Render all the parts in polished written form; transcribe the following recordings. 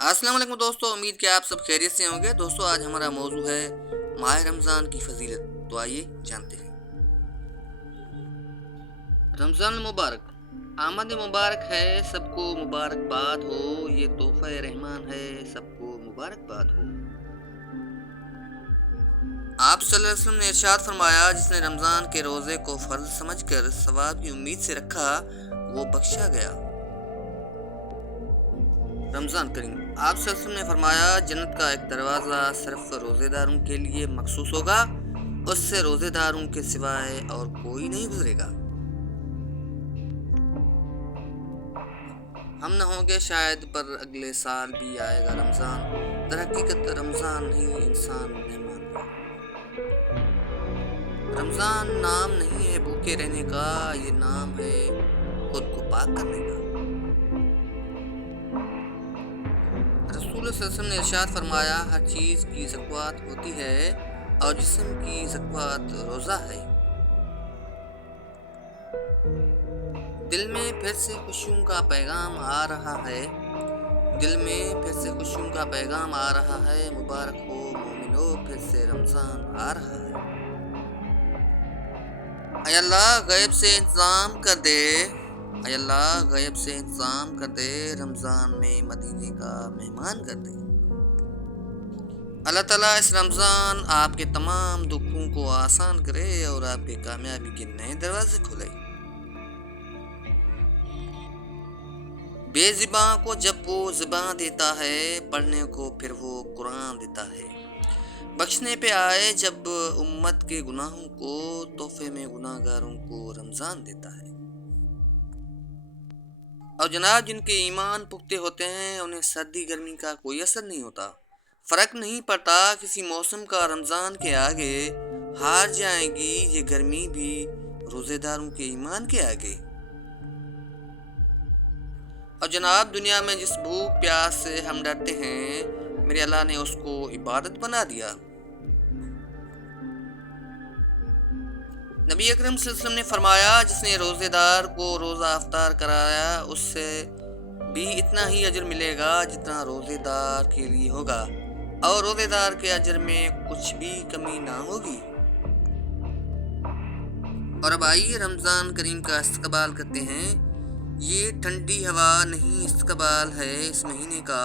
अस्सलाम वालेकुम दोस्तों, उम्मीद कि आप सब खैरियत से होंगे। दोस्तों आज हमारा मौजू है माह रमज़ान की फजीलत। तो आइए जानते हैं। रमज़ान मुबारक, आमद मुबारक है, सबको मुबारकबाद हो। ये तोहफ़ा रहमान है, सबको मुबारकबाद हो। आप सल्लल्लाहु अलैहि वसल्लम ने इरशाद फरमाया, जिसने रमज़ान के रोज़े को फ़र्ज़ समझकर सवाब की उम्मीद से रखा, वो बख्शा गया। रमज़ान करीम, आप सल्लल्लाहु अलैहि वसल्लम ने फरमाया, जन्नत का एक दरवाज़ा सिर्फ रोज़ेदारों के लिए मखसूस होगा, उससे रोज़ेदारों के सिवाय और कोई नहीं गुजरेगा। हम न होंगे शायद, पर अगले साल भी आएगा रमज़ान। दरहकीकत रमज़ान नहीं, इंसान मेहमान है। रमज़ान नाम नहीं है भूखे रहने का, ये नाम है खुद को पाक करने का। रसूल सल्लल्लाहु अलैहि वसल्लम ने इरशाद फरमाया, हर चीज़ की ज़कात होती है और जिस्म की ज़कात रोज़ा है। दिल में फिर से खुशियों का पैगाम आ रहा है, दिल में फिर से खुशियों का पैगाम आ रहा है। मुबारक हो मोमिनो, फिर से रमज़ान आ रहा है। ऐ अल्लाह गैब से इंतज़ाम कर दे, ऐ अल्लाह गैब से इंतज़ाम कर दे, रमज़ान में मदीने का मेहमान कर दे। अल्लाह ताला इस रमज़ान आपके तमाम दुखों को आसान करे और आपके कामयाबी के नए दरवाजे खोले। बेज़ुबां को जब वो ज़ुबान देता है, पढ़ने को फिर वो कुरान देता है। बख्शने पे आए जब उम्मत के गुनाहों को, तोहफे में गुनाहगारों को रमज़ान देता है। और जनाब, जिनके ईमान पुख्ते होते हैं, उन्हें सर्दी गर्मी का कोई असर नहीं होता। फ़र्क नहीं पड़ता किसी मौसम का, रमज़ान के आगे हार जाएगी ये गर्मी भी रोज़ेदारों के ईमान के आगे। और जनाब, दुनिया में जिस भूख प्यास से हम डरते हैं, मेरे अल्लाह ने उसको इबादत बना दिया। नबी अकरम सल्लल्लाहु अलैहि वसल्लम ने फरमाया, जिसने रोज़ेदार को रोज़ा अफ्तार कराया, उससे भी इतना ही अजर मिलेगा जितना रोज़ेदार के लिए होगा, और रोज़ेदार के अजर में कुछ भी कमी ना होगी। और अब आइए रमज़ान करीम का इस्तकबाल करते हैं। ये ठंडी हवा नहीं इस्तकबाल है इस महीने का,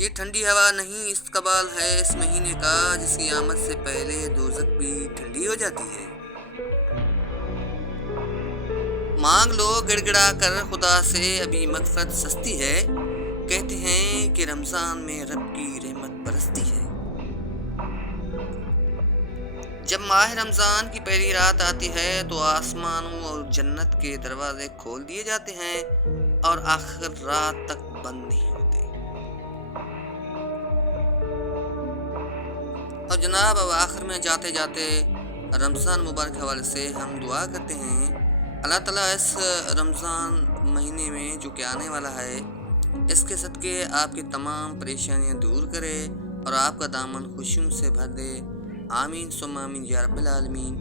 ये ठंडी हवा नहीं इस्तकबाल है इस महीने का, जिसकी आमद से पहले दोज़ख भी ठंडी हो जाती है। मांग लो गिड़गिड़ा कर खुदा से, अभी मग़फ़िरत सस्ती है। कहते हैं कि रमज़ान में रब की रहमत बरसती है। जब माह रमज़ान की पहली रात आती है तो आसमानों और जन्नत के दरवाजे खोल दिए जाते हैं और आखिर रात तक बंद नहीं होते। और जनाब, अब आखिर में जाते जाते रमज़ान मुबारक हवाले से हम दुआ करते हैं, अल्लाह ताला इस रमज़ान महीने में जो कि आने वाला है, इसके सदक़े आपकी तमाम परेशानियां दूर करे और आपका दामन खुशियों से भर दे। आमीन सुम्मा आमीन या रब्बिल आलमीन।